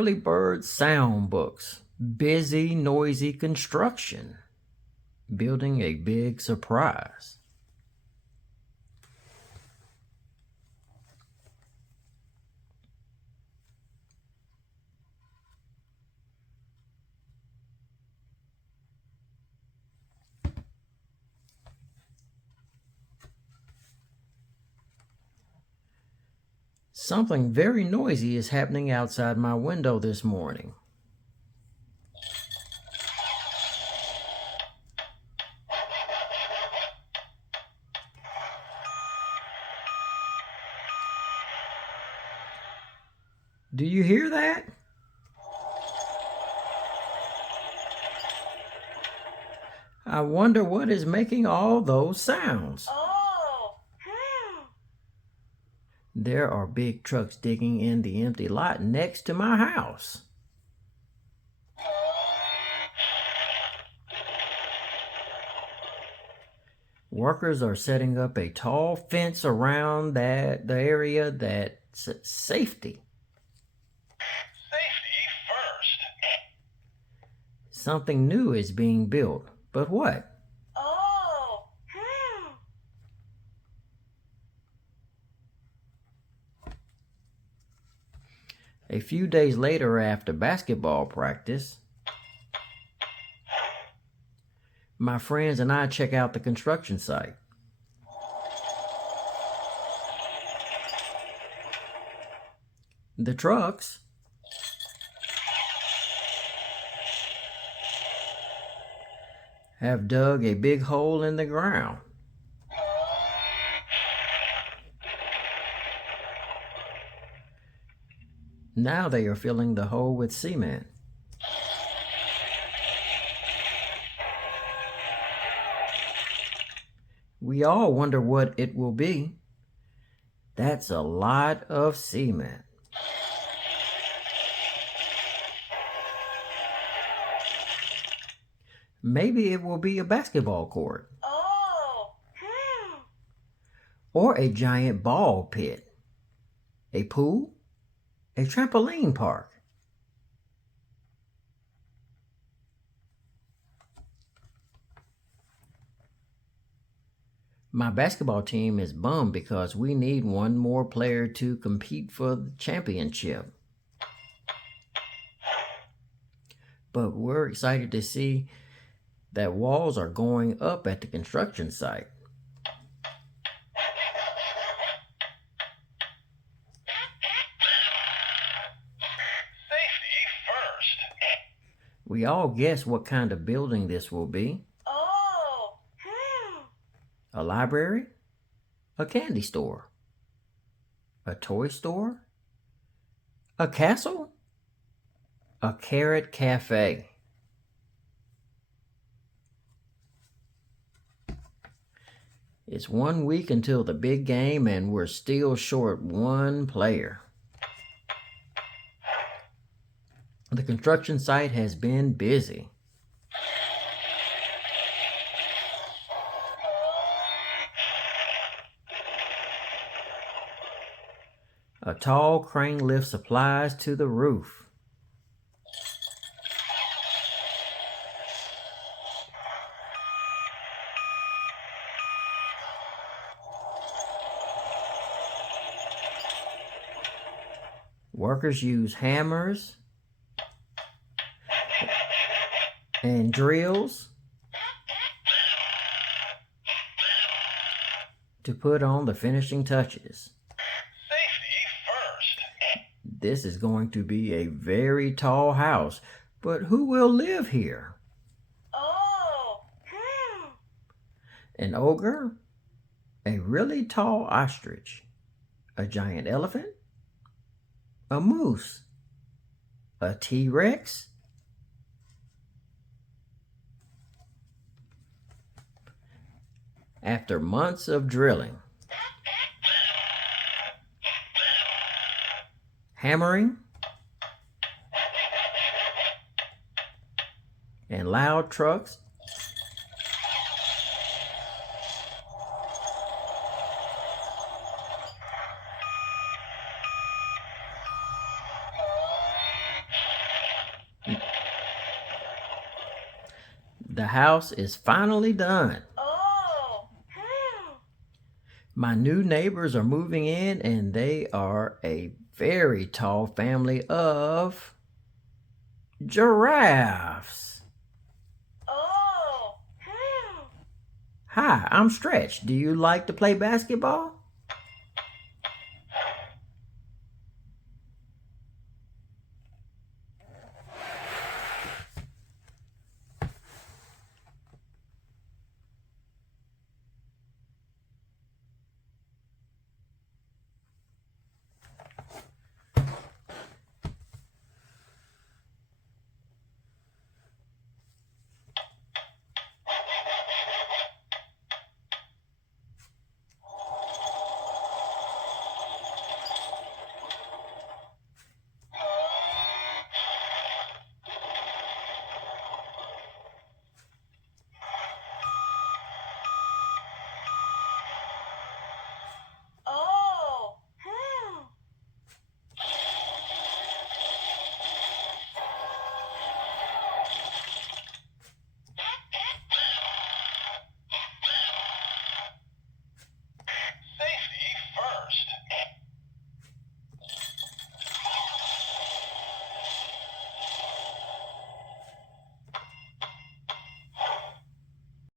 early bird sound books, busy, noisy construction, building a big surprise. Something very noisy is happening outside my window this morning. Do you hear that? I wonder what is making all those sounds. Oh. There are big trucks digging in the empty lot next to my house. Workers are setting up a tall fence around the area that's safety. Safety first. Something new is being built, but what? Oh. A few days later, after basketball practice, my friends and I check out the construction site. The trucks have dug a big hole in the ground. Now they are filling the hole with cement. We all wonder what it will be. That's a lot of cement. Maybe it will be a basketball court. Oh. Or a giant ball pit. A pool. A trampoline park. My basketball team is bummed because we need one more player to compete for the championship. But we're excited to see that walls are going up at the construction site. Safety first. We all guess what kind of building this will be. Oh. A library? A candy store? A toy store? A castle? A carrot cafe? It's 1 week until the big game and we're still short one player. The construction site has been busy. A tall crane lifts supplies to the roof. Workers use hammers and drills to put on the finishing touches. Safety first. This is going to be a very tall house, but who will live here? Oh. An ogre? A really tall ostrich? A giant elephant? A moose? A T-Rex? After months of drilling, hammering, and loud trucks, The house is finally done. Oh. My new neighbors are moving in, and they are a very tall family of giraffes. Oh. Hi, I'm Stretch. Do you like to play basketball?